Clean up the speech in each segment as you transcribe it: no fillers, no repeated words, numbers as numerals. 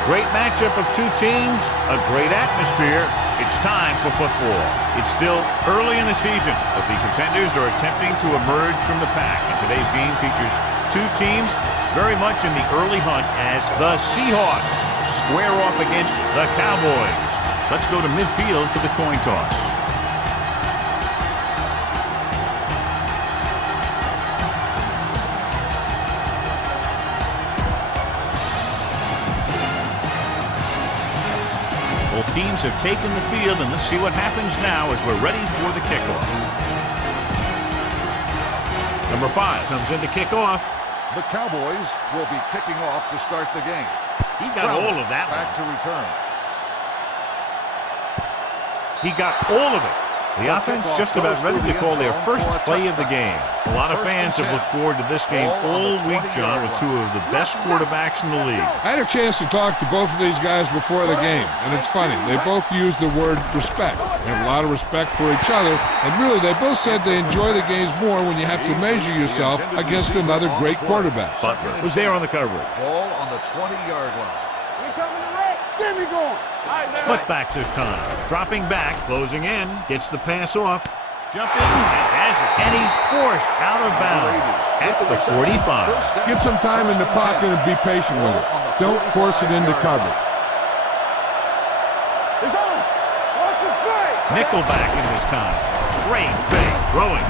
A great matchup of two teams, a great atmosphere. It's time for football. It's still early in the season, but the contenders are attempting to emerge from the pack. And today's game features two teams very much in the early hunt as the Seahawks square off against the Cowboys. Let's go to midfield for the coin toss. Both teams have taken the field, and let's see what happens now as we're ready for the kickoff. Number 5 comes in to kick off. The Cowboys will be kicking off to start the game. He got all of that back to return. He got all of it. The offense just about ready to call their first play of the game. A lot of fans have looked forward to this game all week, John, with two of the best quarterbacks in the league. I had a chance to talk to both of these guys before the game, and it's funny. They both use the word respect. They have a lot of respect for each other, and really they both said they enjoy the games more when you have to measure yourself against another great quarterback. Butler was there on the coverage. Ball on the 20-yard line. Get me going. Split backs this time. Dropping back, closing in, gets the pass off. Jumping, and has it. And he's forced out of bounds at the 45. Get some time in the pocket and be patient with it. Don't force it into coverage. It's on. Watch the play. Nickelback in this time. Great fake, throwing.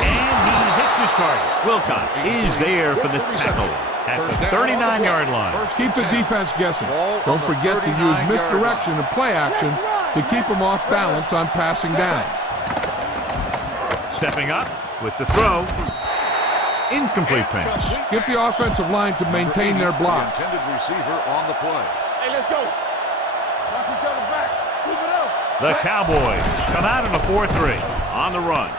And he hits his target. Wilcox is there for the tackle at the 39-yard line. Keep the defense guessing. Don't forget to use misdirection and play action to keep them off balance on passing down. Stepping up with the throw. Incomplete pass. Get the offensive line to maintain their block. Intended receiver on the play. Hey, let's go. Knock each other back. Keep it up. The Cowboys come out in a 4-3 on the run.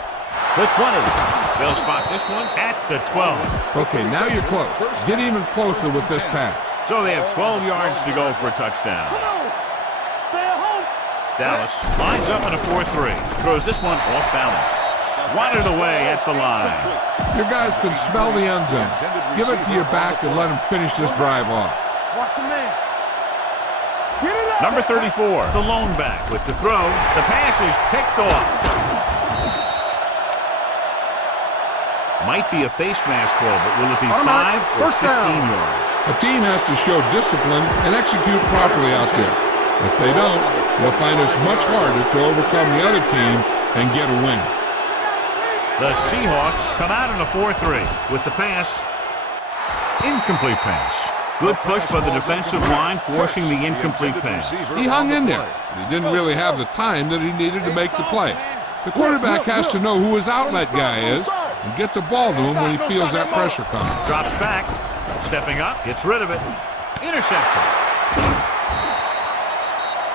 The 20. They'll spot this one at the 12. Okay, now you're close. Get even closer with this pass. So they have 12 yards to go for a touchdown. Come on. Stay at home. Dallas lines up in a 4-3. Throws this one off balance. Swatted away at the line. Your guys can smell the end zone. Give it to your back and let them finish this drive off. Watch the man. Get it up. Number 34, the lone back with the throw. The pass is picked off. Might be a face mask call, but will it be 5 or 15 yards? A team has to show discipline and execute properly out there. If they don't, they'll find it's much harder to overcome the other team and get a win. The Seahawks come out in a 4-3 with the pass. Incomplete pass. Good push by the defensive line, forcing the incomplete pass. He hung in there. He didn't really have the time that he needed to make the play. The quarterback has to know who his outlet guy is and get the ball to him when he feels that pressure coming. Drops back, stepping up, gets rid of it. Interception.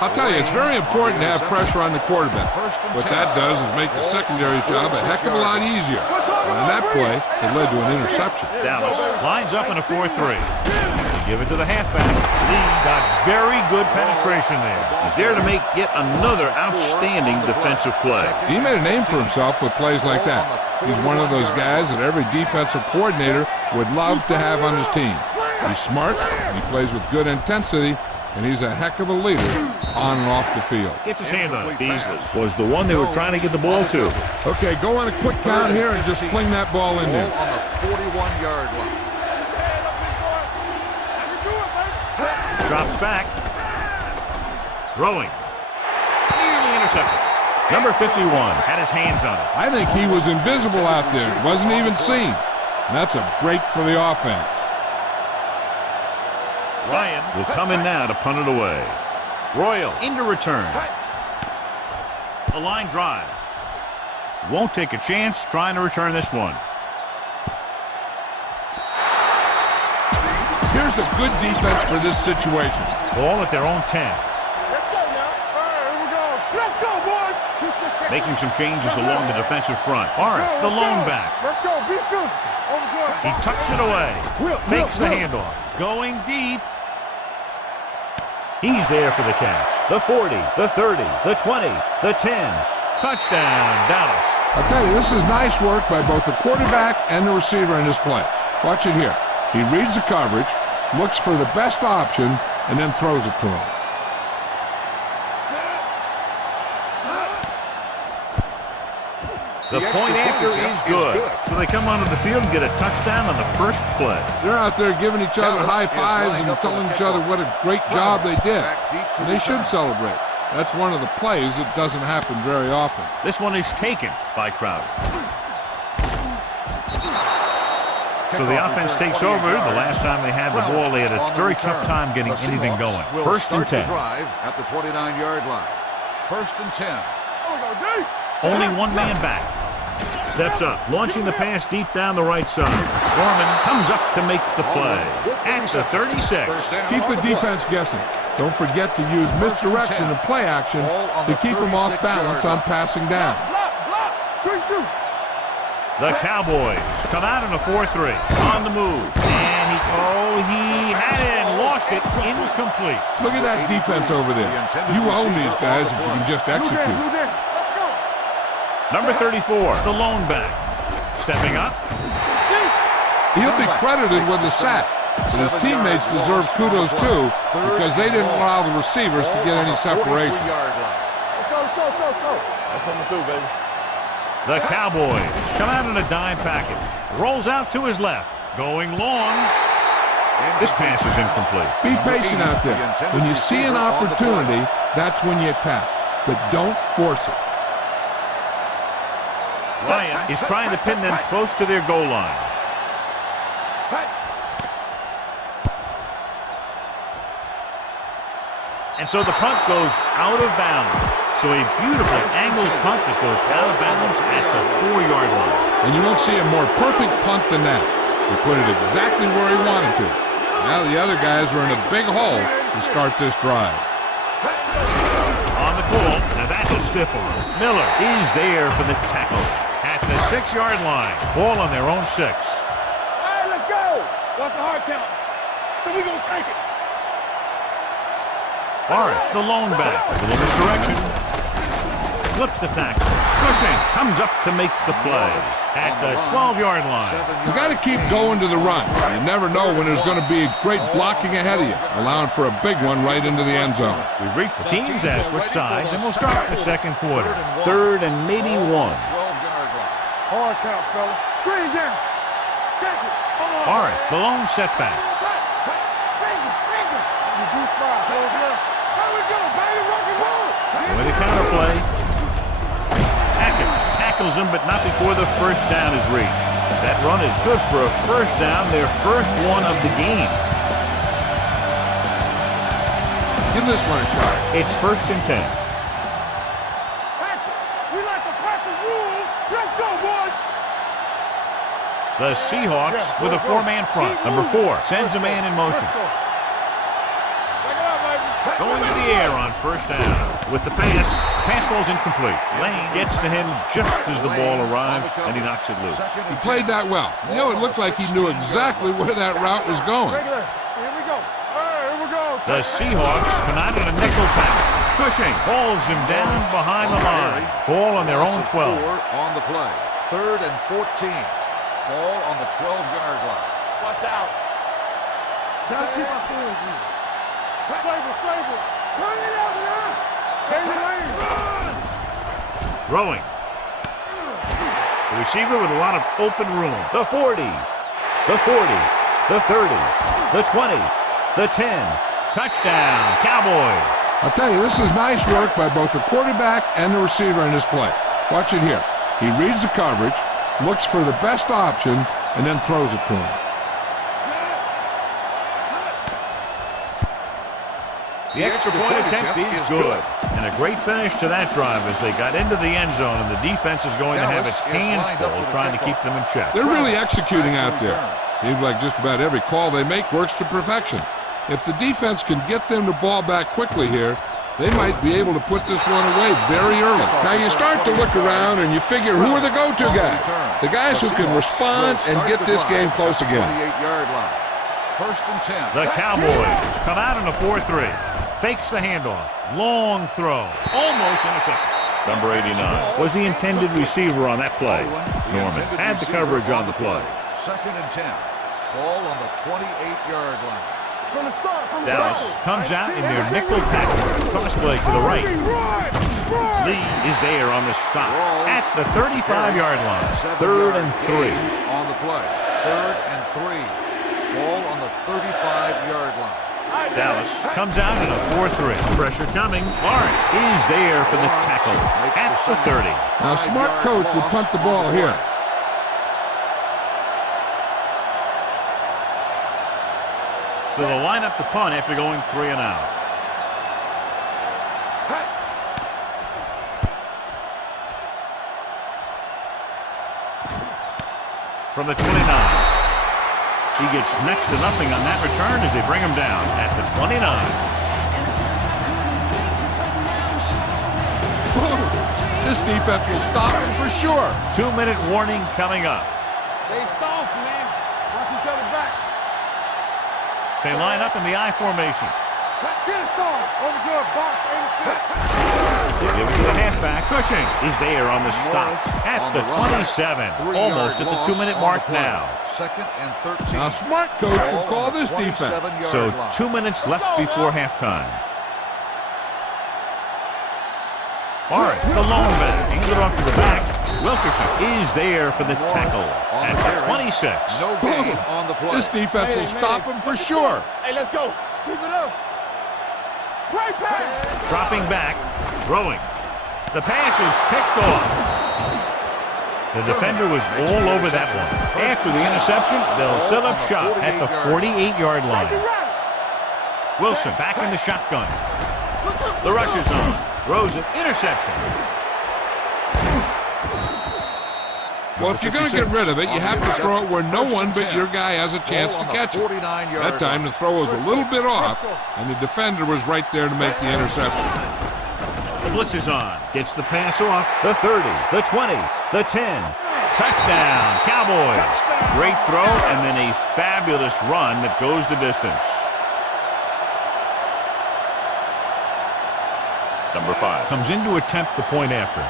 I'll tell you, it's very important to have pressure on the quarterback. What that does is make the secondary job a heck of a lot easier. And in that play, it led to an interception. Dallas lines up in a 4-3. They give it to the halfback. Lee got very good penetration there. He's there to make yet another outstanding defensive play. He made a name for himself with plays like that. He's one of those guys that every defensive coordinator would love to have on his team. He's smart, he plays with good intensity, and he's a heck of a leader on and off the field. Gets his hand on it. Beasley was the one they were trying to get the ball to. Okay, go on a quick count here and just fling that ball in there. On the 41-yard line. Drops back. Throwing. Nearly intercepted. Number 51 had his hands on it. I think he was invisible out there. It wasn't even seen. And that's a break for the offense. Ryan will come in now to punt it away. Royal into return. A line drive. Won't take a chance trying to return this one. Here's a good defense for this situation. Ball at their own 10. Let's go now. All right, here we go. Let's go, boys. Making some changes along the defensive front. Barnes, the lone back. Let's go. Be physical. He tucks it away. Fakes the handoff. Going deep. He's there for the catch. The 40, the 30, the 20, the 10. Touchdown, Dallas. I'll tell you, this is nice work by both the quarterback and the receiver in this play. Watch it here. He reads the coverage, looks for the best option, and then throws it to him. The point after is good. So they come onto the field and get a touchdown on the first play. They're out there giving each other high fives and telling each other what a great job they did. And they should celebrate. That's one of the plays that doesn't happen very often. This one is taken by Crowder. So the offense takes over. The last time they had the ball, they had a very tough time getting anything going. First and 10. Drive at the 29-yard line. First and 10. Only one man back. Steps up, launching the pass deep down the right side. Gorman comes up to make the play at the 36. Keep the defense guessing. Don't forget to use misdirection and play action to keep them off balance on passing down. The Cowboys come out in a 4-3 on the move. And he had it and lost it, incomplete. Look at that defense over there. You own these guys if you can just execute. Number 34, the lone back. Stepping up. He'll be credited with the sack, but his teammates deserve kudos too because they didn't allow the receivers to get any separation. Let's go. That's coming through, baby. The Cowboys come out in a dime package. Rolls out to his left. Going long. This pass is incomplete. Be patient out there. When you see an opportunity, that's when you attack. But don't force it. Ryan is trying to pin them close to their goal line. And so the punt goes out of bounds. So a beautiful angled punt that goes out of bounds at the 4-yard line. And you won't see a more perfect punt than that. He put it exactly where he wanted to. Now the other guys are in a big hole to start this drive. On the pull, now that's a stiff one. Miller is there for the tackle at the 6-yard line. Ball on their own 6. All right, let's go. What's the hard count? So we're going to take it. Forrest, the lone back. A little misdirection. Slips the tackle. Pushing. Comes up to make the play at the 12-yard line. You got to keep going to the run. You never know when there's going to be great blocking ahead of you, allowing for a big one right into the end zone. We've reached the teams as switch sides, and we'll start the second quarter. 3rd and maybe 1. Hard count, fella. Screen down. Check it. Forrest, the lone setback. With the counter play. Atkins tackles him, but not before the first down is reached. That run is good for a first down, their first one of the game. Give this one a shot. It's 1st and 10. We like to practice rules. Let's go, boys. The Seahawks with a 4-man front. Number 4 sends a man in motion. Going to the air on first down. With the pass, pass falls incomplete. Lane gets to him just as the ball arrives, and he knocks it loose. He played that well. You know, it looked like he knew exactly where that route was going. Here we go. Here we go. The Seahawks come out in a nickel package. Pushing, pulls him down behind the line. Ball on their own 12. On the play. 3rd and 14. Ball on the 12-yard line. Watch out. Gotta keep my hands in. Flavor. Turn it out now. Throwing. The receiver with a lot of open room. The 40. The 40. The 30. The 20. The 10. Touchdown, Cowboys. I'll tell you, this is nice work by both the quarterback and the receiver in this play. Watch it here. He reads the coverage, looks for the best option, and then throws it to him. The extra point attempt is good. And a great finish to that drive as they got into the end zone, and the defense is going to have its hands full trying to keep them in check. They're really executing out there. Seems like just about every call they make works to perfection. If the defense can get them the ball back quickly here, they might be able to put this one away very early. Now you start to look around and you figure who are the go-to guys? The guys who can respond and get this game close again. 28-yard line. 1st and 10. The Cowboys come out in a 4-3. Fakes the handoff. Long throw. Almost intercepted. Number 89 was the intended receiver on that play. Norman had the coverage on the play. 2nd and 10. Ball on the 28-yard line. Dallas comes out in their nickel package. Crossplay to the right. Lee is there on the stop at the 35-yard line. 3rd and 3. On the play. 3rd and 3. Ball on the 35-yard line. Dallas comes out in a 4-3. Pressure coming. Lawrence is there for the tackle at the 30. Now, smart coach would punt the ball here. So they'll line up to punt after going 3 and out. From the 29. He gets next to nothing on that return as they bring him down at the 29. This defense will stop him for sure. 2-minute warning coming up. They soft, man. Watch each other back. They line up in the I formation. Get it soft. Over to a box. They give it to the halfback. Cushing is there on the stop at the 27. Almost at the 2-minute mark now. 2nd and 13. Now, smart coach will call this defense. So 2 minutes left before halftime. Barrett, the long back, hands it off to the back. Wilkerson is there for the tackle at the 26. No gain on the play. This defense will stop him for sure. Hey, let's go. Keep it up. Play pass. Dropping back, throwing. The pass is picked off. The defender was all over that one. After the interception, they'll set up shop at the 48-yard line. Wilson back in the shotgun. The rush is on. Throws it. Interception. Well, if you're going to get rid of it, you have to throw it where no one but your guy has a chance to catch it. That time the throw was a little bit off, and the defender was right there to make the interception. The blitz is on. Gets the pass off. The 30, the 20, the 10. Touchdown, Cowboys. Great throw, and then a fabulous run that goes the distance. Number 5 comes in to attempt the point after.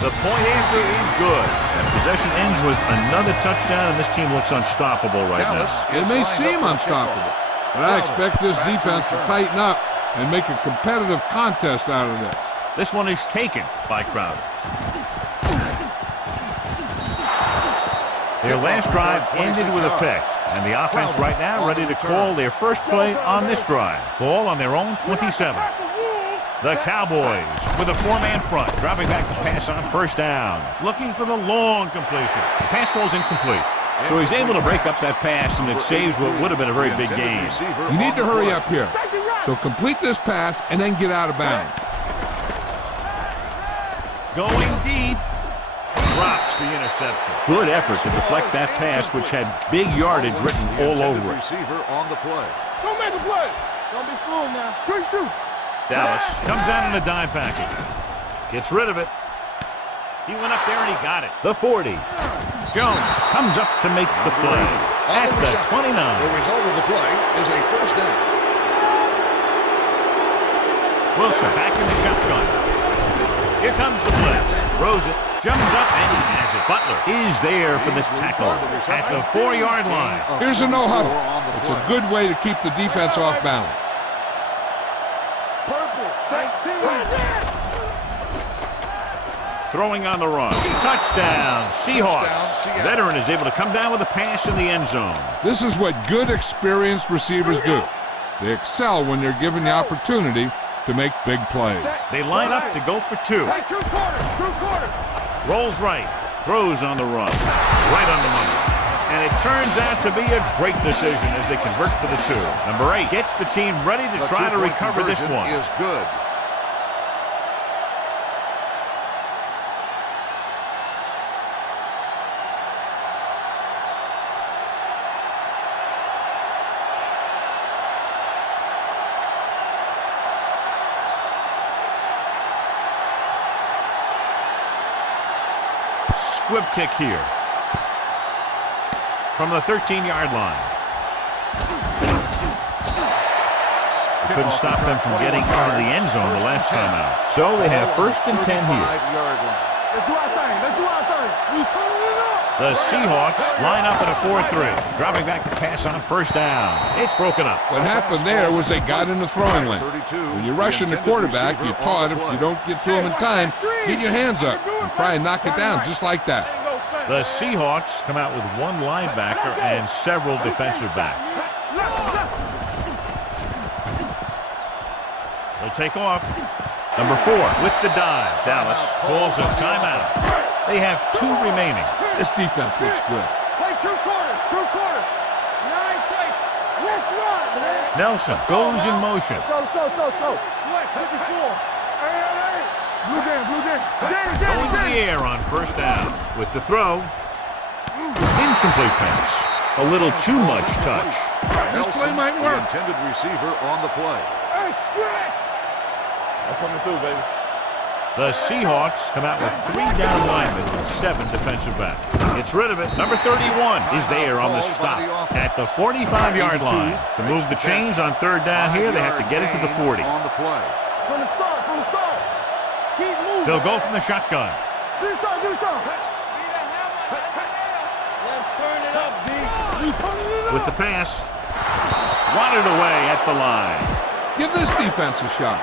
The point after is good. And possession ends with another touchdown, and this team looks unstoppable right now. It may seem unstoppable, but I expect this defense to tighten up and make a competitive contest out of this. This one is taken by Crowder. Their last drive ended with a pick, and the offense right now ready to call their first play on this drive. Ball on their own 27. The Cowboys with a 4-man front, dropping back the pass on first down. Looking for the long completion. The pass falls incomplete. So he's able to break up that pass, and it saves what would have been a very big gain. You need to hurry up here. So complete this pass and then get out of bounds. Going deep. Drops the interception. Good effort to deflect that pass, which had big yardage written all over it. Receiver on the play. Don't make a play. Don't be fooled now. Good shoot. Dallas comes out in a dime package. Gets rid of it. He went up there and he got it. The 40. Jones comes up to make the play at the 29. The result of the play is a first down. Wilson back in the shotgun. Here comes the blitz. Throws it. Jumps up and he has it. Butler is there for the tackle at the 4-yard line. Here's a no-huddle. It's a good way to keep the defense off balance. Throwing on the run. Touchdown, Seahawks. Veteran is able to come down with a pass in the end zone. This is what good, experienced receivers do. They excel when they're given the opportunity to make big plays. They line up to go for 2. Rolls right. Throws on the run. Right on the money. And it turns out to be a great decision as they convert for the 2. Number 8 gets the team ready to try to recover this one. Is good. Squib kick here. From the 13-yard line. They couldn't stop them from getting into the end zone the last time out. So they have 1st and 10 here. Let's do our thing. Let's do our thing. We turn it up. The Seahawks line up in a 4-3. Dropping back to pass on first down. It's broken up. What happened there was they got in the throwing lane. When you're rushing the quarterback, you're taught if you don't get to him in time, get your hands up and try and knock it down just like that. The Seahawks come out with one linebacker and several defensive backs. They'll take off. Number 4 with the dive. Dallas calls a timeout. They have 2 remaining. This defense looks good. Play 2 quarters, 2 quarters. 9 plays. Let's run. Nelson goes in motion. Let's go. Flex, 54. Hey. Blue game. Going to the air on first down. With the throw. Incomplete pass. A little too much touch. This play might work. The intended receiver on the play. Hey, stretch. I'm coming through, baby. The Seahawks come out with 3 down linemen and 7 defensive backs. It's rid of it. Number 31 is there on the stop at the 45-yard line. To move the chains on third down here, they have to get it to the 40. On the play. From the start. Keep moving. They'll go from the shotgun. Do something. Let's turn it up, D. With the pass, swatted away at the line. Give this defense a shot.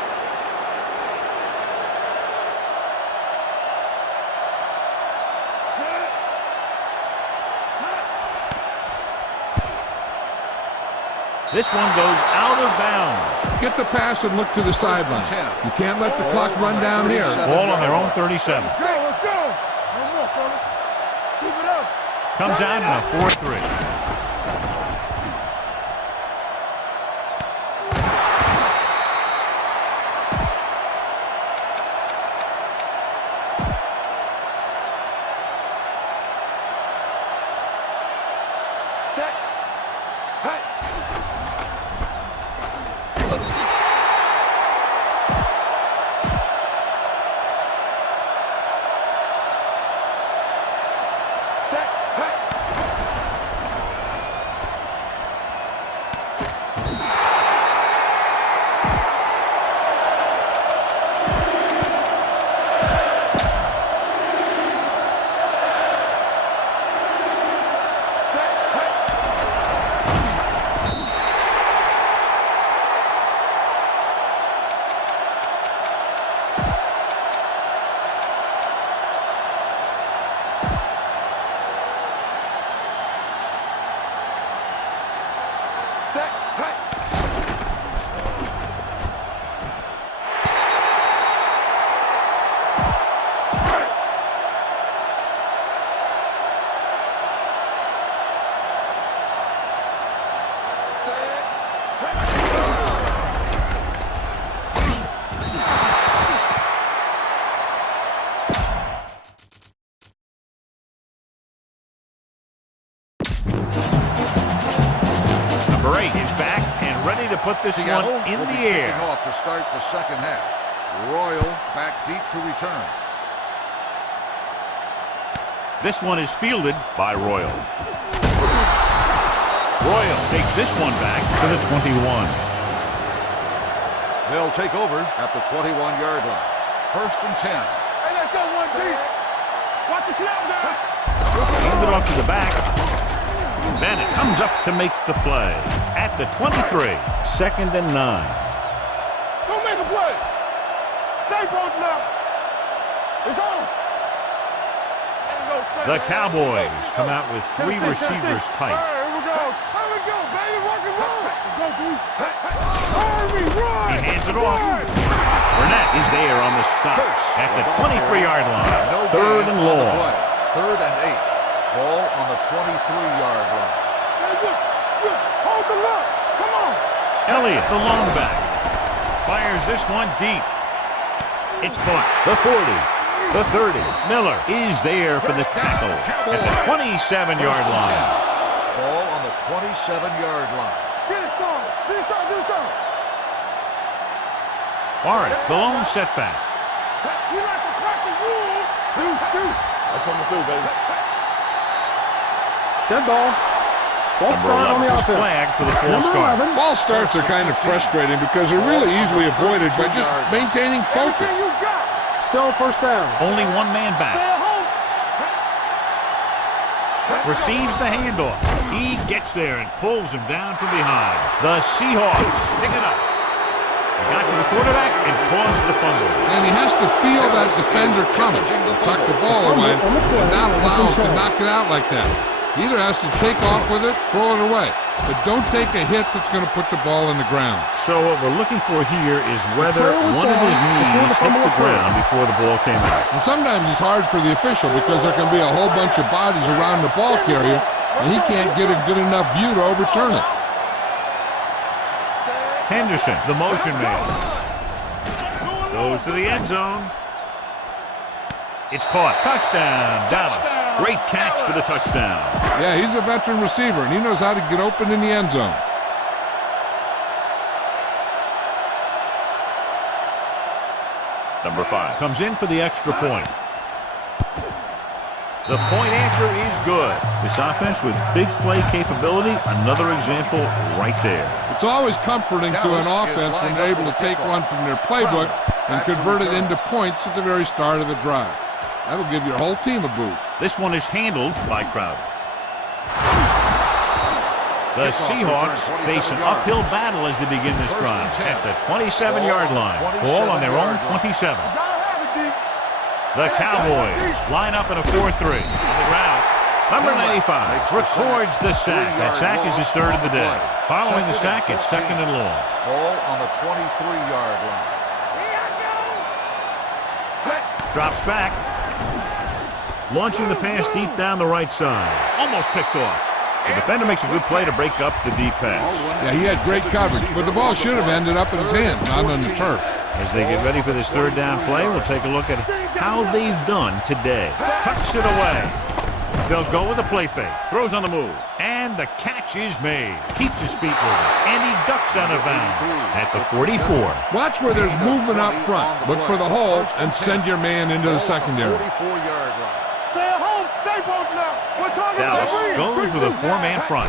This one goes out of bounds. Get the pass and look to the sideline. You can't let the clock run down here. Ball on their own 37. Let's go. One more, fella. Keep it up. Comes out in a 4-3. Put this one in the air. Off to start the second half. Royal back deep to return. This one is fielded by Royal. Royal takes this one back to the 21. They'll take over at the 21-yard line. 1st and 10. Hey, let's go, 1-3. Watch the snap down. Hand it off to the back. Bennett comes up to make the play at the 23. 2nd and 9. Don't make a play. Stay frozen now. It's on. The Cowboys come out with 3 receivers tight. Here we go. Here we go, baby. Rock and roll. Go, dude. Hurry, run. He hands it off. Burnett is there on the stop at the 23-yard line. 3rd and long. 3rd and 8. Ball on the 23-yard line. Hold the look. Come on. Elliott, the long back, fires this one deep. It's caught. The 40, the 30. Miller is there for the tackle at the 27-yard line. Ball on the 27-yard line. Get it, son. Do something. Barnes, the lone setback. You like to crack the rules. Deuce. I'm coming through, baby. Dead ball. False start on the offense. Flag for the false start. False starts are kind of frustrating because they're really easily avoided by just maintaining focus. Still 1st down. Only one man back. Receives the handoff. He gets there and pulls him down from behind. The Seahawks pick it up. They got to the quarterback and caused the fumble. And he has to feel that defender coming. Tuck the ball away and not allow him to knock it out like that. He either has to take off with it, throw it away. But don't take a hit that's going to put the ball in the ground. So what we're looking for here is whether one of his knees hit the ground before the ball came out. And sometimes it's hard for the official because there can be a whole bunch of bodies around the ball carrier, and he can't get a good enough view to overturn it. Henderson, the motion man, goes to the end zone. It's caught. Touchdown, Dallas. Great catch for the touchdown. Yeah, he's a veteran receiver, and he knows how to get open in the end zone. Number 5 comes in for the extra point. The point after is good. This offense with big play capability, another example right there. It's always comforting to an offense when they're able to take one from their playbook and convert it into points at the very start of the drive. That'll give your whole team a boost. This one is handled by Crowder. The Seahawks face an uphill battle as they begin this drive at the 27-yard line. Ball on their own 27. The Cowboys line up in a 4-3 on the ground. Number 95 records the sack. That sack is his third of the day. Following the sack, it's second and long. Ball on the 23-yard line. Drops back. Launching the pass deep down the right side. Almost picked off. The defender makes a good play to break up the deep pass. Yeah, he had great coverage, but the ball should have ended up in his hand, not on the turf. As they get ready for this third down play, we'll take a look at how they've done today. Tucks it away. They'll go with a play fake. Throws on the move. And the catch is made. Keeps his feet moving. And he ducks out of bounds at the 44. Watch where there's movement up front. Look for the hole and send your man into the secondary. Dallas goes with a 4-man front.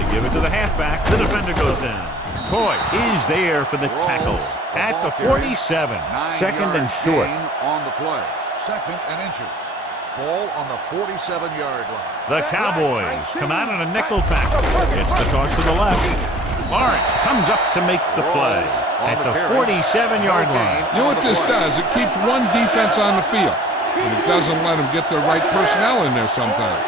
They give it to the halfback. The defender goes down. Coy is there for the tackle at the 47. Second and short. On the play. Second and inches. Ball on the 47-yard line. The Cowboys come out in a nickel pack. It's the toss to the left. Lawrence comes up to make the play at the 47-yard line. You know what this does? It keeps one defense on the field, and it doesn't let them get the right personnel in there sometimes.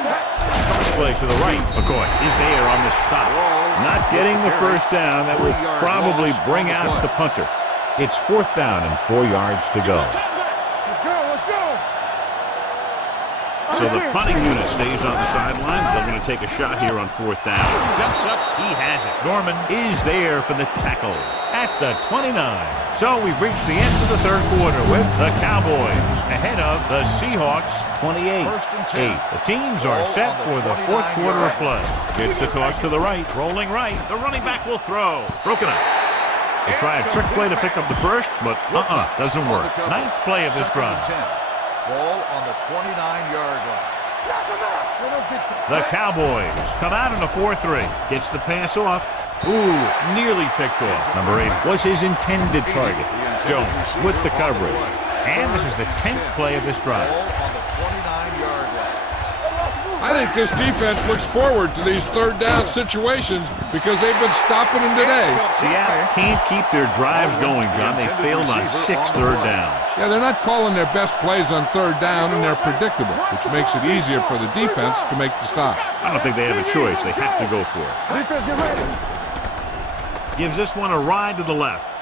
Toss play to the right. McCoy is there on the stop. Not getting the first down. That will probably bring out the punter. It's 4th down and 4 yards to go. So the punting unit stays on the sideline. They're going to take a shot here on 4th down. Jumps up. He has it. Norman is there for the tackle at the 29. So we've reached the end of the third quarter with the Cowboys ahead of the Seahawks 28-8. The teams are set for the fourth quarter of play. Gets the toss to the right. Rolling right. The running back will throw. Broken up. They try a trick play to pick up the first, but doesn't work. 9th play of this drive. Ball on the 29-yard line. The Cowboys come out in a 4-3. Gets the pass off. Ooh, nearly picked off. Number 8 was his intended target. Jones with the coverage. And this is the 10th play of this drive. Ball on the 29-yard line. I think this defense looks forward to these third down situations because they've been stopping them today. Seattle can't keep their drives going, John. They failed on 6 third downs. Yeah, they're not calling their best plays on third down, and they're predictable, which makes it easier for the defense to make the stop. I don't think they have a choice. They have to go for it. Defense, get ready. Gives this one a ride to the left.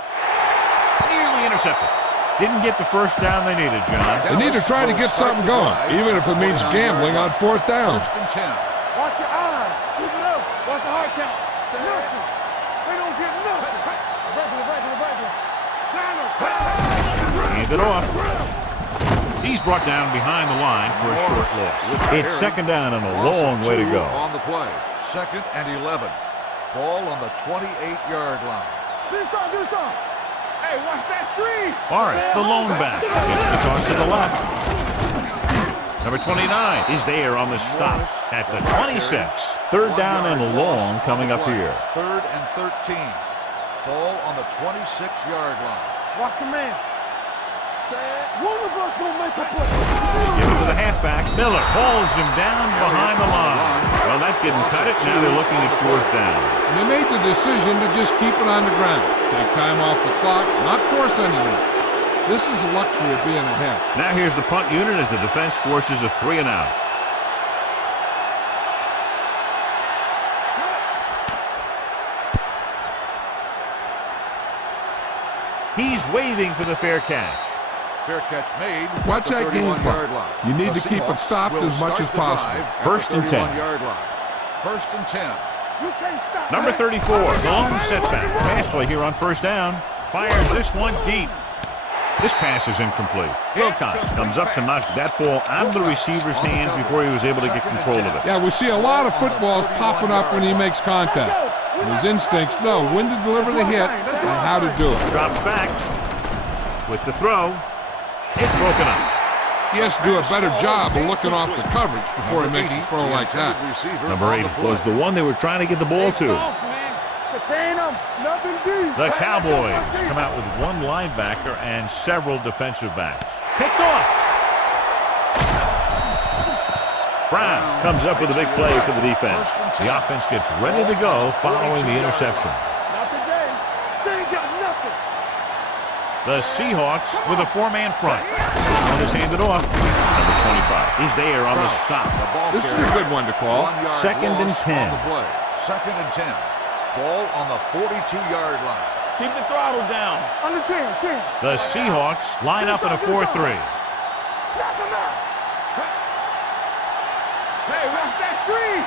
Nearly intercepted. Didn't get the first down they needed, John. They need to try to get something going, even if it means gambling on 4th down. First and 10. Watch your eyes. Keep it up. Watch the hard count. Nothing. They don't get nothing. Regular. Hand it off. He's brought down behind the line for a short loss. It's second down and a long way to go. On the play. Second and 11. Ball on the 28-yard line. Do something. Hey, watch that screen. Barth, the lone back, gets the toss to the left. Number 29 is there on the stop at the 26. Third down and long coming up here. Third and 13. Ball on the 26-yard line. Watch your man. One of us gonna make a play. Give it to the halfback. Miller holds him down behind the line. Well, that didn't cut it. Now they're looking at fourth down. And they made the decision to just keep it on the ground. Take time off the clock, not force anything. This is a luxury of being ahead. Now here's the punt unit as the defense forces a 3-and-out. He's waving for the fair catch. Fair catch made. Watch that game clock. You need to keep it stopped as much as possible. First and 10. First and 10. You can't stop. Number 34, long setback. Pass play here on first down. Fires this one deep. This pass is incomplete. Wilcox comes up to knock that ball out of the receiver's hands before he was able to get control of it. Yeah, we see a lot of footballs popping up when he makes contact. His instincts know when to deliver the hit and how to do it. Drops back with the throw. It's broken up. He has to do a better job of looking off the coverage before he makes a throw like that. Number 8 was the one they were trying to get the ball to. Contain them. Nothing deep. The Cowboys come out with one linebacker and several defensive backs. Picked off. Brown comes up with a big play for the defense. The offense gets ready to go following the interception. Not today. They ain't got nothing. The Seahawks with a 4-man front. This one is handed off. Number 25 is there on the stop. This is a good one to call. Second and 10. Second and 10. Ball on the 42-yard line. Keep the throttle down. On the 10. The Seahawks line up in a 4-3. Knock him out. Hey, watch that screen.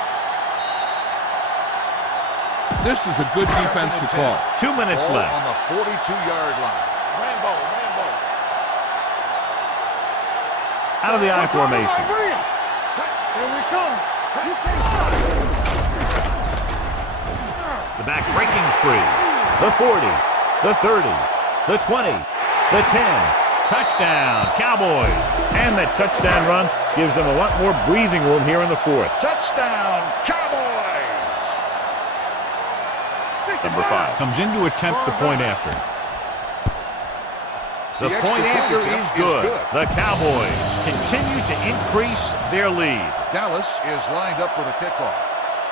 This is a good defensive call. 2 minutes Ball left. on the 42-yard line. Rambo. Out of the I formation. Here we come. You can't stop it. The back breaking free. The 40, the 30, the 20, the 10. Touchdown, Cowboys. And that touchdown run gives them a lot more breathing room here in the fourth. Touchdown, Cowboys! Number 5 comes in to attempt the point after. The point after is good. The Cowboys continue to increase their lead. Dallas is lined up for the kickoff.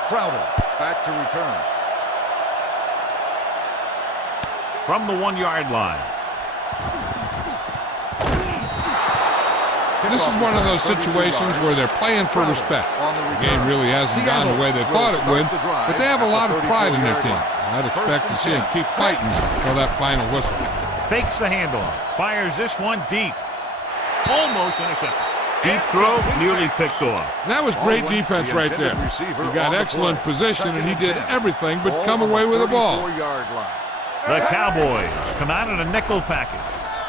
Crowder back to return. From the 1-yard line. This is one of those situations where they're playing for respect. The game really hasn't gone the way they thought it would, but they have a lot of pride in their team. I'd expect to see them keep fighting until that final whistle. Fakes the handoff. Fires this one deep. Almost intercepted. Deep throw, nearly picked off. That was great defense right there. He got excellent position, and he did everything but come away with the ball. The Cowboys come out in a nickel package.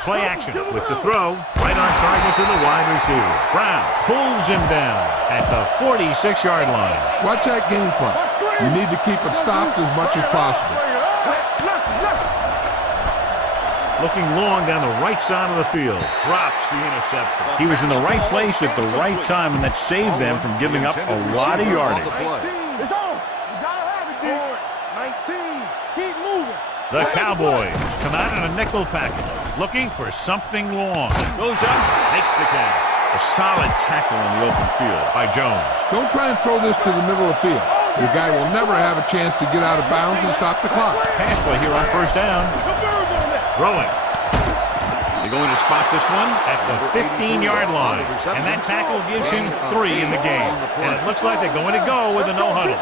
Play action with the throw. Right on target to the wide receiver. Brown pulls him down at the 46-yard line. Watch that game plan. You need to keep it stopped as much as possible. Looking long down the right side of the field. Drops the interception. He was in the right place at the right time, and that saved them from giving up a lot of yardage. It's on. You gotta have it, dude. 19. Keep moving. The Cowboys come out in a nickel package, looking for something long. Goes up, makes the catch. A solid tackle in the open field by Jones. Don't try and throw this to the middle of the field. Your guy will never have a chance to get out of bounds and stop the clock. Pass play here on first down. Throwing. They're going to spot this one at the 15-yard line. And that tackle gives him 3 in the game. And it looks like they're going to go with a no-huddle.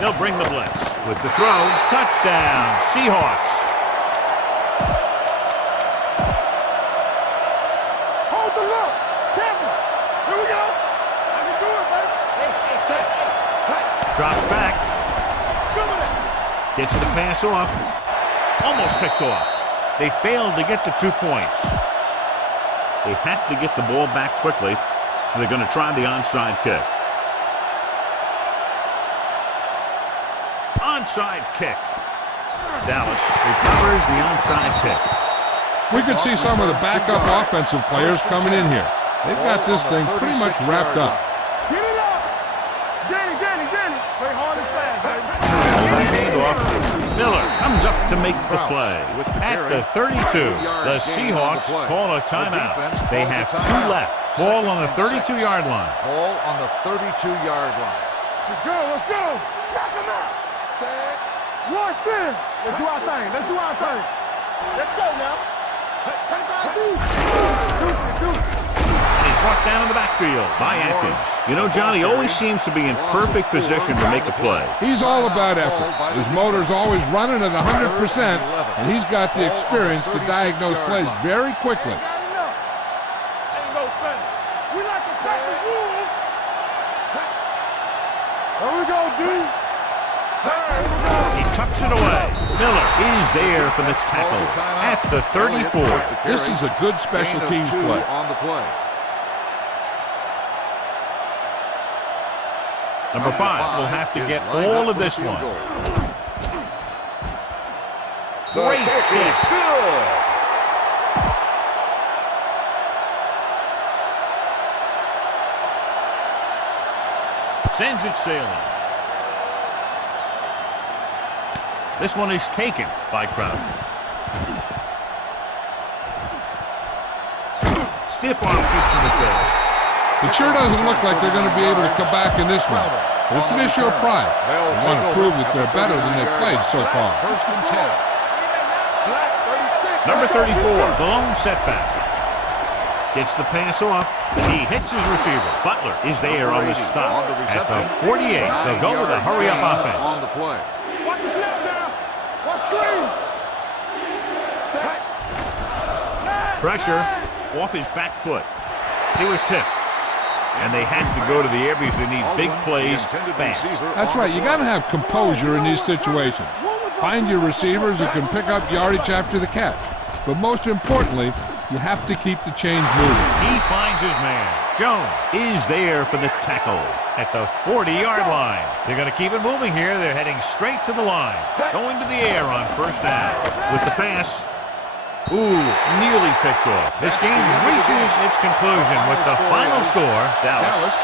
They'll bring the blitz. With the throw, touchdown, Seahawks. Hold the look. Kevin. Here we go. I can do it, baby. Drops back. Gets the pass off. Almost picked off. They failed to get the 2 points. They have to get the ball back quickly, so they're going to try the onside kick. Onside kick. Dallas recovers the onside kick. We could see some of the backup offensive players coming in here. They've got this thing pretty much wrapped up. Get it up. Get it. Play hard and fast, baby. Hold that handoff. Miller comes up to make the play. At the 32, the Seahawks call a timeout. They have 2 left. Ball on the 32-yard line. Ball on the 32-yard line. Let's go, let's go. Knock him out. Rush in. Let's do our thing. Let's do our thing. Let's go now. He's brought down in the backfield by Atkins. You know, Johnny always seems to be in perfect position to make a play. He's all about effort. His motor's always running at 100%, and he's got the experience to diagnose plays very quickly. Ain't no thing. We like to set the rules. There we go, D. He tucks it away. Miller is there for the tackle at the 34. This is a good special teams play. On the play. Number 5 will have to get all of this one. Great kick. Sends it sailing. This one is taken by Crowder. Stiff arm keeps him at bay. It sure doesn't look like they're going to be able to come back in this one. But it's an issue of pride. They want to prove that they're better than they've played so far. First and 10. Number 34, the lone setback. Gets the pass off. He hits his receiver. Butler is there on the stop. At the 48, they'll go with a hurry-up offense. On the play. Watch the snap now. Watch screen. Pressure off his back foot. He was tipped. And they have to go to the air because they need big plays fast. That's right. You got to have composure in these situations. Find your receivers who can pick up yardage after the catch. But most importantly, you have to keep the chains moving. He finds his man. Jones is there for the tackle at the 40-yard line. They're going to keep it moving here. They're heading straight to the line. Going to the air on first down. With the pass. Ooh, nearly picked off. This game reaches its conclusion with the final score, Dallas.